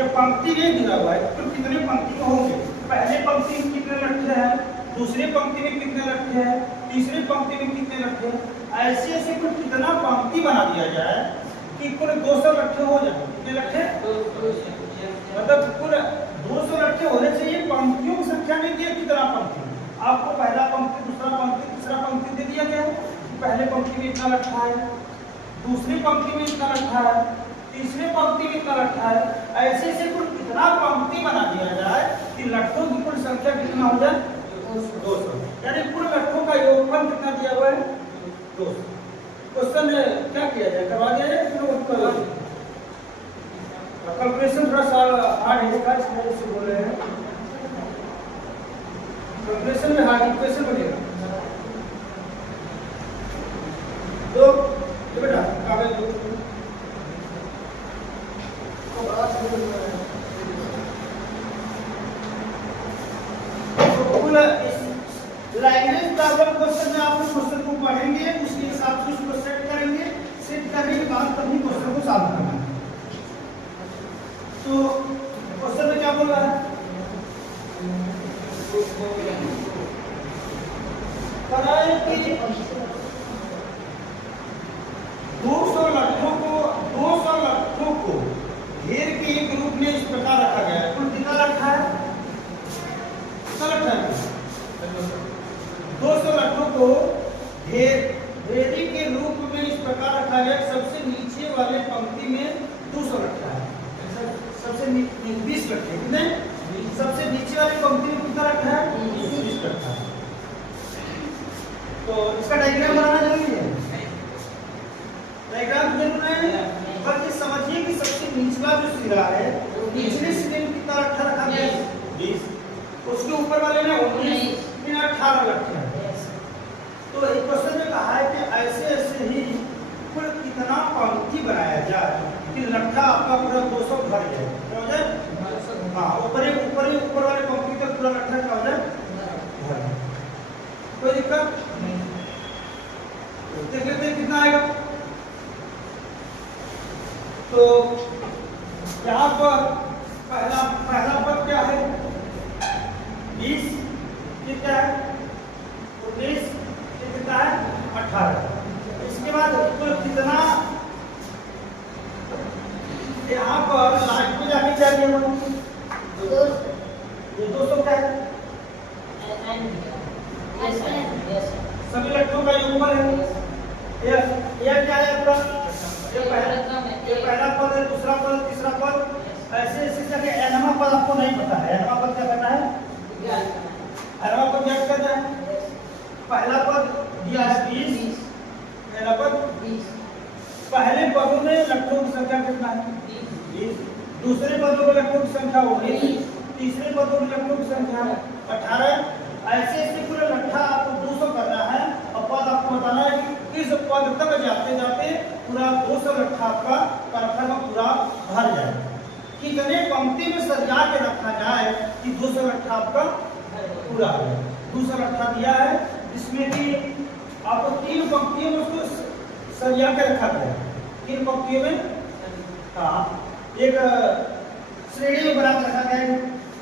ये पंक्ति नहीं दिया हुआ है तो कितने पंक्ति में होंगे, पहले पंक्ति में कितने लट्ठे हैं, दूसरी पंक्ति में कितने लट्ठे हैं, तीसरी पंक्ति में कितने लट्ठे हैं, ऐसे ऐसे कुल कितना पंक्ति बना दिया जाए कि कुल 200 लट्ठे हो जाए। कितने लट्ठे, मतलब कुल 200 लट्ठे होने चाहिए। पंक्तियों की संख्या नहीं दी, कितना पंक्ति आपको पहला पंक्ति, दूसरा पंक्ति, तीसरा पंक्ति दे दिया गया है। पहले पंक्ति में इतना लट्ठा है, दूसरी पंक्ति में इतना लट्ठा है, तीसरी पंक्ति में इतना लट्ठा है, ऐसे ऐसे कुल कितना पंक्ति बना दिया जाए कि लट्ठों की कुल संख्या कितना हो जाए 200, यानी कुल लट्ठों का योगफल कितना दिया हुआ है 200। क्वेश्चन क्या किया जाए, करवा दिया जाए। कैलकुलेशन थोड़ा सा हार्ड है, इसका इसलिए से बोल रहे हैं। कैलकुलेशन में हार्ड इक्वेशन बनेगा तो बेटा कागज दो लैंग्वेज प्रॉब्लम क्वेश्चन में आप क्वेश्चन को पढ़ेंगे, उसके हिसाब से उसको सेट करेंगे, सेट करने के बाद तभी क्वेश्चन को सॉल्व करना है। तो क्वेश्चन में क्या बोल रहा है, कराए कि 200 लट्ठों को घेर के एक ग्रुप में इस प्रकार रखा गया है। कुल कितना लट्ठा है, कितना लट्ठा है 200 लट्ठों को घेरे के रूप में इस प्रकार रखा गया। सबसे नीचे वाले पंक्ति में 200 लट्ठा है, सबसे 20 लट्ठे, कितने, सबसे नीचे वाली पंक्ति में कितना लट्ठा है 20 लट्ठा है। तो इसका डायग्राम बनाना जरूरी है, डायग्राम जरूर है, बल्कि समझिए कि सबसे निचला जो सिरा है, निचले सिरे में कितना लट्ठा रखा गया है 20, उसके ऊपर वाले में 19, 18 लट्ठे हैं। तो एक क्वेश्चन में कहा है कि ऐसे ऐसे ही कुल कितना पंक्ति बनाया जाए कि लट्ठा आपका पूरा 200 भर जाए, क्या हो जाए, हाँ ऊपर वाले पंक्ति तक पूरा लट्ठा क्या हो जाए। कोई दिक्कत देख लेते हैं कितना आएगा। तो यहाँ पर पहला पद क्या है 20, कितना है 19, कितना है 18। इसके बाद कुल कितना, यहाँ पर लास्ट में जाके क्या दिया ये 200 क्या है, सभी लट्ठों का योगफल है। यह क्या है आपका, ये पहला पद है, दूसरा पद, तीसरा पद, ऐसे ऐसे करके एनवा पद आपको नहीं पता है। एनवा पद क्या करना है, एनवा पद ज्ञात करना है। पहला पद दिया है 20, पहला पद 20, पहले पदों में लट्ठों की संख्या कितना है 20, दूसरे पदों में लट्ठों की संख्या 19, तीसरे पदों में लट्ठों की संख्या 18। ऐसे ऐसे पूरा लट्ठा आपको 200 करना है और पद आपको बताना है कि इस पद तक जाते जाते पूरा 200 लट्ठा आपका परफर पूरा भर जाए। कितने पंक्ति में सजा के रखा जाए कि 200 लट्ठा आपका पूरा हो जाए। 200 लट्ठा दिया है, जिसमें कि आपको 3 पंक्तियों में उसको सजा के रखा गया है। 3 पंक्तियों में एक श्रेणी में बना रखा गया है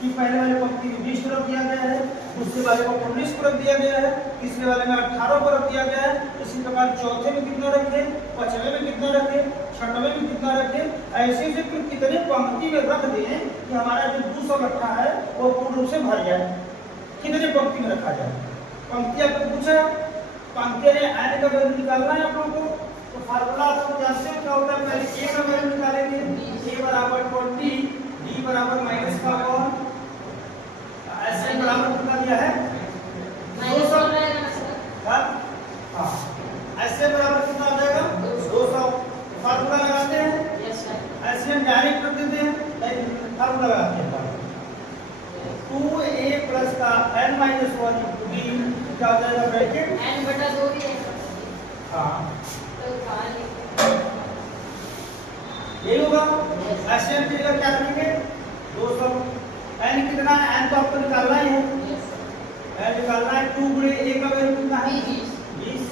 कि पहले वाले पंक्ति में 20 को रख दिया गया है, दूसरे वाले को 19 को रख दिया गया है, तीसरे वाले में 18 को रख दिया गया है। इसी प्रकार चौथे में कितना रखे, पांचवें में कितना रखे, छठवें में कितना रखे, ऐसे ऐसे कितने पंक्ति में रख दें कि हमारा जो 200 लट्ठा है वो पूर्ण रूप से भर जाए। कितने पंक्ति में रखा जाए, पंक्ति आपको पूछा, पंक्ति ने आने का वैल्यू निकालना है आप लोगों को। तो फार्मूला आपको जानते हो क्या होता है, पहले ए का वैल्यू निकालेंगे, ए बराबर 20, डी बराबर माइनस का कौन, ऐसे बराबर कितना दिया है 200, हाँ ऐसे बराबर कितना हो जाएगा 200। फार्मूला लगाते हैं, ऐसे हम डायरेक्ट कर देते हैं, फार्मूला लगाते हैं 2a प्लस का n माइनस 1 b क्या हो जाएगा ब्रैकेट n बटा 2 भी है, हाँ यही होगा। ऐसे हम फिगर क्या रखेंगे 200, n कितना है, n तो आपको निकालना ही है, n निकालना है। 2 गुणे a का वैल्यू कितना है 20,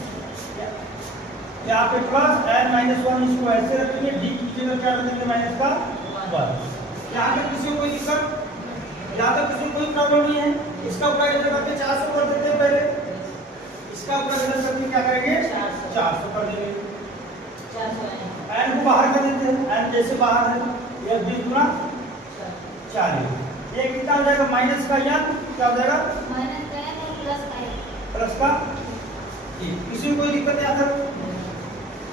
यहाँ पे प्लस n माइनस 1 इसको ऐसे रखेंगे, d की जगह क्या रखेंगे माइनस का 1। यहाँ पे किसी को कोई दिक्कत, यहाँ तक किसी को कोई प्रॉब्लम नहीं है। इसका ऊपर की जगह पे 400 कर देते हैं पहले, इसका ऊपर की जगह पे क्या करेंगे 400 कर देंगे, एन को बाहर कर देते हैं, एन जैसे बाहर है ये 20 गुना 40, ये कितना हो जाएगा माइनस का या क्या हो जाएगा माइनस का एन और प्लस का ये, किसी को कोई दिक्कत है अगर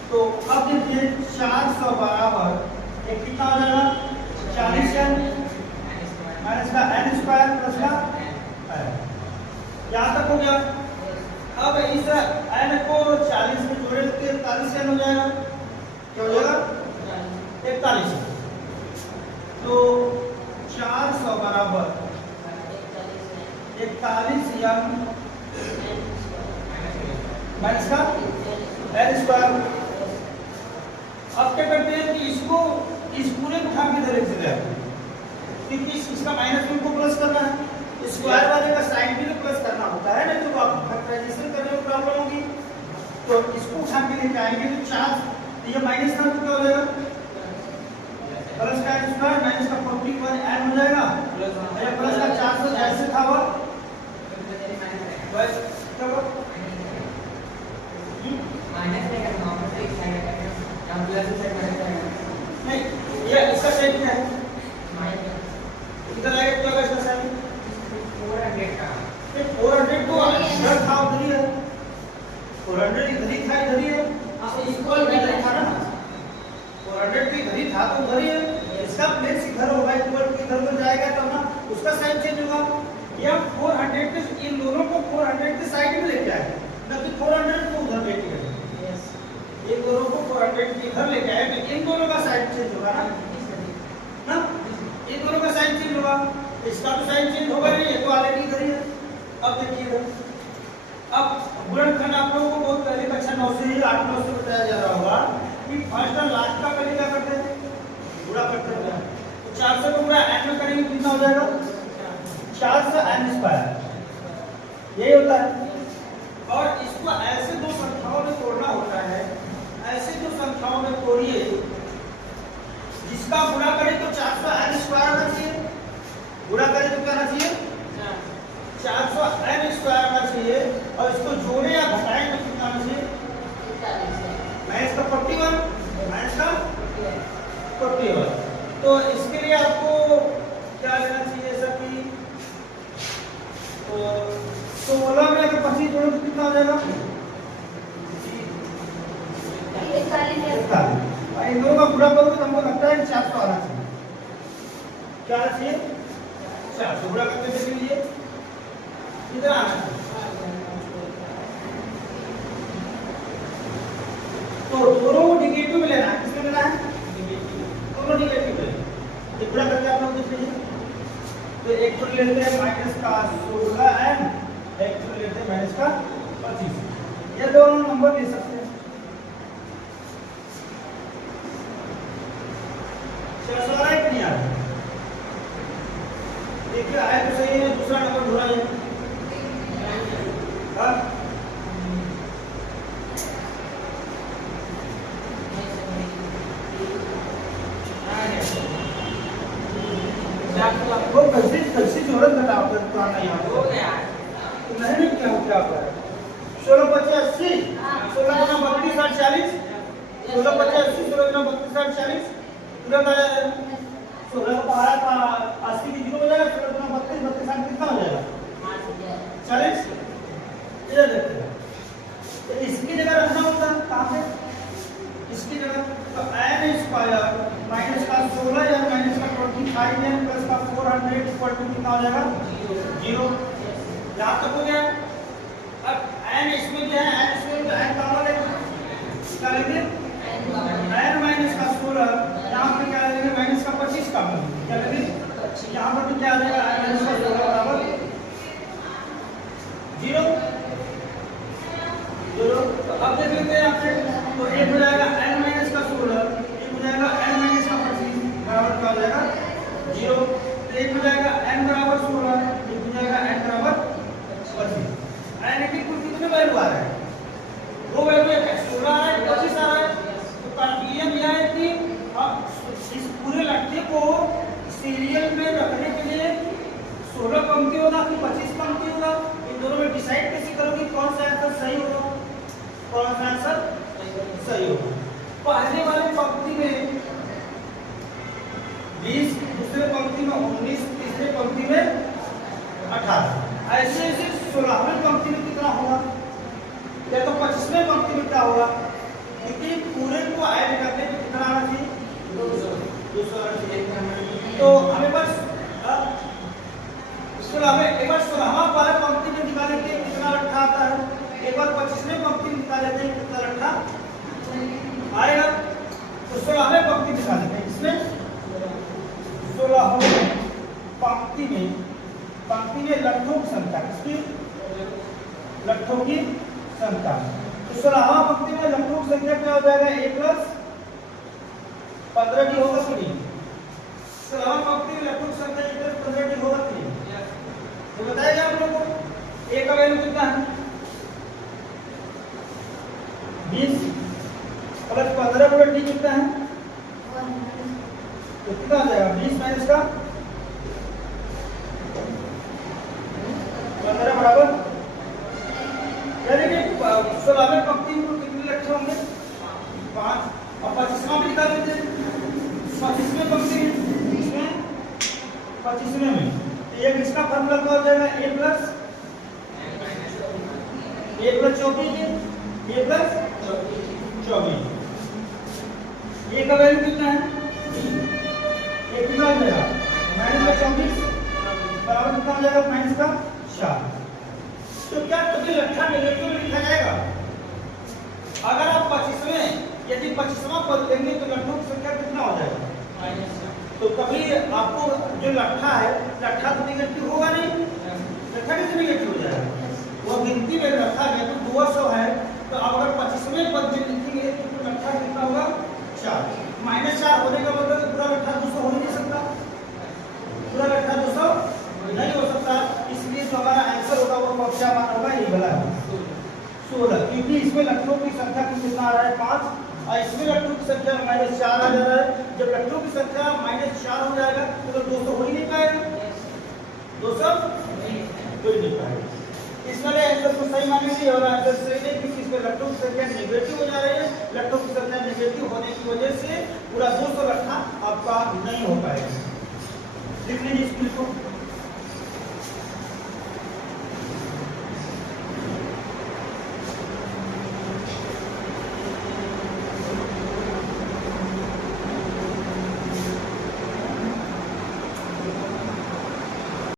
तो अब देखिए 400 बराबर ये कितना हो जाएगा 40 एन माइनस का एन स्क्वायर प्लस का यहाँ तक हो गया। अब इस एन को 40 में जोड़े तो 41 एन हो जाएगा, क्या हो जाएगा 41। तो 400 बराबर 41 एन माइनस का एन स्क्वायर। अब क्या करते हैं कि इसको इस पूरे को उठा के इधर ले जाए, क्योंकि इसका माइनस को प्लस करना है, स्क्वायर वाले का साइन भी तो प्लस करना होता है ना, तो आप फैक्टराइजेशन करने में प्रॉब्लम होगी। तो इसको उठा के लेके आएंगे तो 4 ये माइनस था तो क्या हो जाएगा प्लस का एन स्क्वायर माइनस का 41 एन हो जाएगा, या प्लस का 400 जैसे था वो बस तब माइनस नहीं करना होगा, तो एक साइड का हम प्लस साइड में नहीं, ये इसका साइन क्या है माइनस इधर आएगा क्या होगा इसका साइन 400 का, ये 400 तो इधर था उधर ही है, 400 इधर ही था इधर ही है, इसको इधर था ना 400 भी इधर ही था तो उधर ही है, इसका प्लेस इधर होगा इक्वल टू इधर को जाएगा तब ना उसका साइन चेंज होगा। या 400 के इन दोनों को 400 के साइड में लेके आए ना कि 400 को उधर लेके गए, इन दोनों को 400 के इधर लेके आए तो इन दोनों का साइन चेंज होगा ना, इन दोनों का साइन चेंज होगा, इसका तो साइन चेंज होगा नहीं, ये तो ऑलरेडी इधर ही है। अब देखिए अब गुणनखंड आप लोगों को बहुत पहले कक्षा 9 से ही 8-9 से बताया जा रहा होगा कि फर्स्ट और लास्ट का पहले क्या करते हैं गुणा करते हैं, तो 400 को पूरा एन में करेंगे कितना हो जाएगा 400 एन स्क्वायर, यही होता है। और इसको ऐसे दो संख्याओं में तोड़ना होता है, ऐसे दो संख्याओं में तोड़िए जिसका गुणा करें तो 400 एन स्क्वायर आना चाहिए, गुणा करें तो क्या आना चाहिए 400 एन स्क्वायर आना चाहिए, और इसको जोड़े या घटाएं तो कितना आना चाहिए माइनस का 41 माइनस का 41। तो इसके लिए आपको क्या लेना चाहिए सर कि 16 में अगर 25 जोड़ो तो कितना हो जाएगा 41। इन दोनों का गुणा करो तो हमको लगता है 400 आना चाहिए, क्या आना चाहिए 400 गुणा करके देख लीजिए कितना आना चाहिए। तो दोनों को नेगेटिव में लेना है, किसमें लेना है दोनों नेगेटिव में, ये गुणा करके आप लोग देख लीजिए। तो एक को लेते हैं माइनस का 16 एन, एक को लेते हैं माइनस का 25, ये दोनों नंबर ले सकते हैं। देखिए आया तो सही है, दूसरा नंबर ढूंढा है वो कैसे जोड़न घटा पुराना याद हो गया नहीं क्या हो क्या होता है 16 25 80 16 गुना 32 60 40 16 25 80 16 गुना 32 60 40 तुरंत आ जाएगा 16 का पहाड़ा का 80 की 0 हो जाएगा, 16 गुना 32 32 60 कितना हो जाएगा 40। इधर देखते हैं तो इसकी जगह रखना होता है कहाँ पे इसकी जगह, तो एन स्क्वायर माइनस का 16 या माइनस का 25 एन प्लस का 400 इक्वल टू कितना हो जाएगा 0। यहाँ तक हो गया। अब एन इसमें क्या है एन इसमें तो एन कॉमन है, क्या लेंगे एन माइनस का 16, यहाँ पे क्या लेंगे माइनस का 25 कॉमन, क्या लेंगे यहाँ पर भी क्या आ जाएगा एन माइनस का 16 बराबर 0 0। तो अब देख लेते हैं यहाँ पे, तो एक हो जाएगा एन माइनस का 16, एक हो जाएगा एन माइनस का 25 बराबर क्या हो जाएगा 0। तो एक हो जाएगा एन बराबर 16, एक हो जाएगा एन बराबर 25। एन की कुल कितने वैल्यू आ रहा है, दो वैल्यू है 16 आ रहा है 25 आ रहा है। तो कंक्लूजन यह है कि अब इस पूरे लट्ठे को सीरीज 20, दूसरे पंक्ति में 19, तीसरे पंक्ति में 18। ऐसे ऐसे 16वें पंक्ति में कितना होगा, या तो 25वें पंक्ति में क्या होगा, क्योंकि पूरे को ऐड करने में कितना आना चाहिए, 200 आना चाहिए। तो हमें बस एक बार 16वां वाले पंक्ति में निकाले के कितना रट्ठा आता है, एक बार 25वें पंक्ति में निकाल लेते हैं कितना रट्ठा आएगा। तो 16वें पंक्ति निकाल लेते हैं, इसमें 16वें पंक्ति में लट्ठों की संख्या, किसकी, लट्ठों की संख्या। तो 16वां पंक्ति में लट्ठों की संख्या क्या हो जाएगा, 1 + 15 की होगा कि नहीं, 16वां पंक्ति में लट्ठों की संख्या 1 + 15 की होगा कि नहीं, तो बताइए आप लोगों को। ए का वैल्यू कितना है, 20 + 15 + डी कितना है, तो कितना हो जाएगा, 20 माइनस का 15 बराबर, यानी कि 16वें पंक्ति में कितने लट्ठे होंगे, 5। और 25वां भी निकाल लेते हैं, 25वें पंक्ति में, इसमें 25वें में ये किसका फार्मूला क्या हो जाएगा, a + 24, a + 24। ए का वैल्यू कितना है, ये कितना हो जाएगा, -24 बराबर कितना हो जाएगा, -4। तो क्या कभी लट्ठा नेगेटिव में लिखा जाएगा, अगर आप 25वें यदि 25वां पद लेंगे तो लट्ठों की संख्या कितना हो जाएगा, तो कभी आपको जो लट्ठा है, लट्ठा तो नेगेटिव होगा नहीं, लट्ठा कैसे नेगेटिव हो जाएगा, वो गिनती में रखा गया तो 200 है, तो अब अगर 25वें पद में लिखेंगे तो लट्ठा कितना होगा, 4। -4 होने का मतलब पूरा लट्ठा 200 हो नहीं सकता, पूरा लट्ठा 200 नहीं हो सकता, इसलिए जो हमारा आंसर होगा वो क्या मान होगा, ये वाला 16, क्योंकि इसमें लट्ठों की संख्या कितना आ रहा है, 5, और इसमें लट्ठों की संख्या -4 आ जा रहा है। जब लट्ठों की संख्या -4 हो जाएगा तो 200 हो ही नहीं पाएगा, 200 हो ही नहीं पाएगा, इसलिए आंसर को सही मानेंगे और आंसर सही नहीं, क्योंकि इसमें लट्ठों की संख्या नेगेटिव हो जा रही है, लट्ठों की संख्या नेगेटिव होने की वजह से पूरा 200 लट्ठा आपका नहीं हो पाएगा। लिख लीजिए इसको।